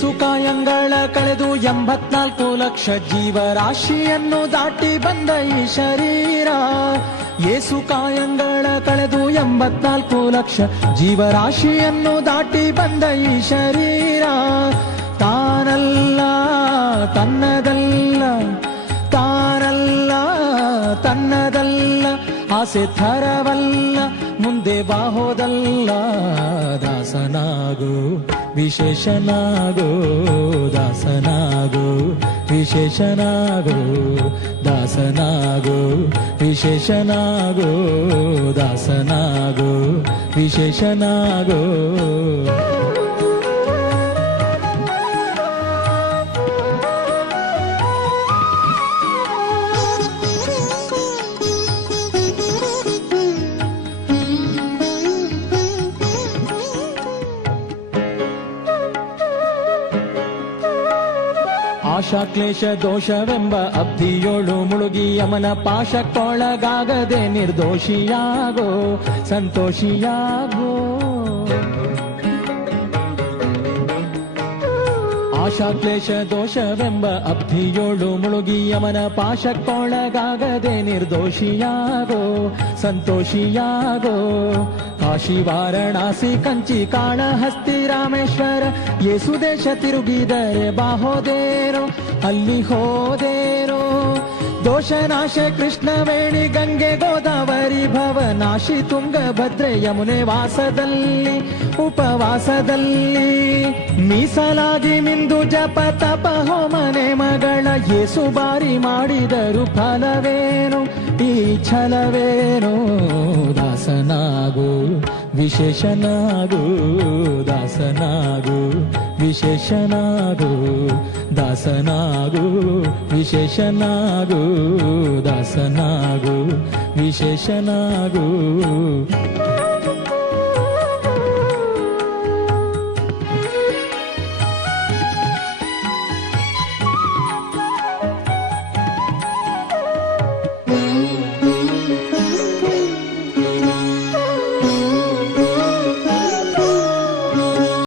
ಏಸು ಕಾಯಂಗಳ ಕಳೆದು 84 ಲಕ್ಷ ಜೀವರಾಶಿಯನ್ನು ದಾಟಿ ಬಂದ ಈ ಶರೀರ. ಏಸು ಕಾಯಂಗಳ ಕಳೆದು 84 ಲಕ್ಷ ಜೀವರಾಶಿಯನ್ನು ದಾಟಿ ಬಂದ ಈ ಶರೀರ. ತಾನಲ್ಲ ತನ್ನದಲ್ಲ, ತಾನಲ್ಲ ತನ್ನದಲ್ಲ, ಆಸೆ ಥರವಲ್ಲ, ಮುಂದೆ ಬಾಹೋದಲ್ಲ. ದಾಸನಾಗು ವಿಶೇಷನಾಗೋ, ದಾಸನಾಗೋ ವಿಶೇಷನಾಗೋ, ದಾಸನಾಗೋ ವಿಶೇಷನಾಗೋ, ದಾಸನಾಗೋ ವಿಶೇಷನಾಗೋ. ಆಶಾ ಕ್ಲೇಶ ದೋಷವೆಂಬ ಅಬ್ಧಿಯೋಳು ಮುಳುಗಿ ಯಮನ ಪಾಶಕ್ಕೊಳಗಾಗದೆ ನಿರ್ದೋಷಿಯಾಗೋ, ಸಂತೋಷಿಯಾಗೋ. ಆಶಾ ಕ್ಲೇಶ ದೋಷವೆಂಬ ಅಬ್ಧಿಯೋಳು ಮುಳುಗಿ ಯಮನ ಪಾಶಕ್ಕೊಳಗಾಗದೆ ನಿರ್ದೋಷಿಯಾಗೋ, ಸಂತೋಷಿಯಾಗೋ. ಕಾಶಿ ವಾರಣಾಸಿ ಕಂಚಿ ಕಾಳಹಸ್ತಿ ರಾಮೇಶ್ವರ ಯೇಸು ದೇಶ ತಿರುಗಿದರೆ ಬಾಹೋದೇರೋ, ಅಲ್ಲಿ ಹೋದೇರೋ. ದೋಷನಾಶ ಕೃಷ್ಣವೇಣಿ ಗಂಗೆ ಗೋದಾವರಿ ಭವನಾಶಿ ತುಂಗಭದ್ರೆ ಯಮುನೆ ವಾಸದಲ್ಲಿ ಉಪವಾಸದಲ್ಲಿ ಮೀಸಲಾಗಿ ಮಿಂದು ಜಪ ತಪ ಹೋಮನೆ ಮಗಳ ಯೇಸು ಬಾರಿ ಮಾಡಿದರು ಫಲವೇನು ಈ ಛಲವೇನು. ದಾಸನಾಗು ವಿಶೇಷನಾಗು, ದಾಸನಾಗು ವಿಶೇಷನಾಗು, ದಾಸನಾಗು ವಿಶೇಷನಾಗು, ದಾಸನಾಗು ವಿಶೇಷನಾಗು.